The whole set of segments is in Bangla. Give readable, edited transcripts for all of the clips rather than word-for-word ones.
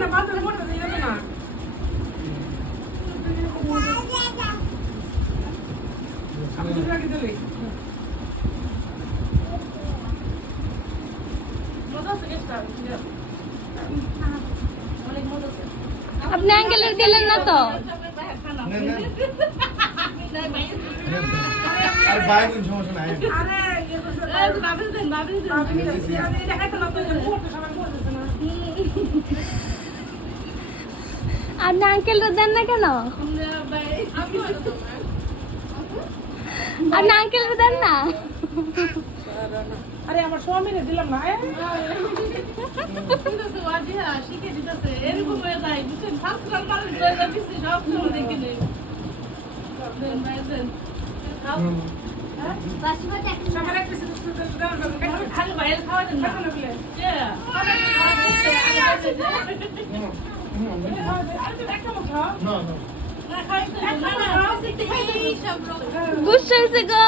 না বাজার মনে দিয়ে যাবে না আমি দুটো রাখি দিলি মজা আছে কেসটা অনেক মজা আছে আপনি আঙ্কেলের দিলেন না তো আর ভাই কোন সমস্যা নাই আরে এই বাবিল দেন আমি দেখাইতে না তো মোটা সবাই বলতেছে না আপনি আঙ্কেলরা দেন না কেন আপনি আঙ্কেলরা দেন না আরে আমার স্বামীরে দিলাম না শিখে দিতেছে এরকম হয়ে যায় বুঝছেন ফাঁসলাম মানুষ হয়ে যাচ্ছে সব সময় দেখি নেই সবার একটা খালি বাইরে খাওয়া দেন না না গুস্সা হয়েছে গো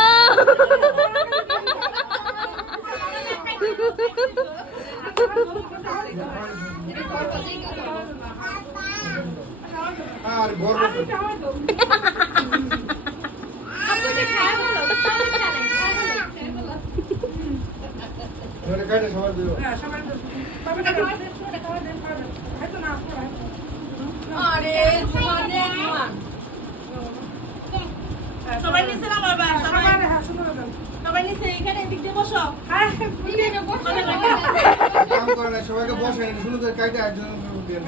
আর গর্ব ধরে কাটে সবাই দিও আরে সবাই নিচে নামো এবার সবাই নিচে এখানে এদিক দিয়ে বসো কাম করে না সবাইকে বসে শুরু করে কাটে একজন দিয়ে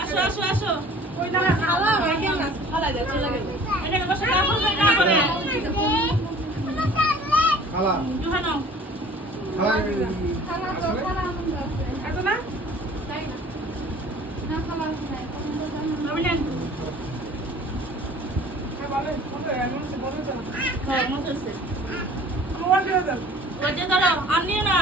আসো আসো আসো ওই না খালা হয়ে গেল না খালা যা চলে গেল এখানে বসে না করে খালা জুহানো খালা এত না আমি নেন ভালো মজা এমন সে বলতে না হ্যাঁ মত আছে আমার ওয়ান দিয়ে দাও ওই যে দাঁড়াও আর নিয়ে না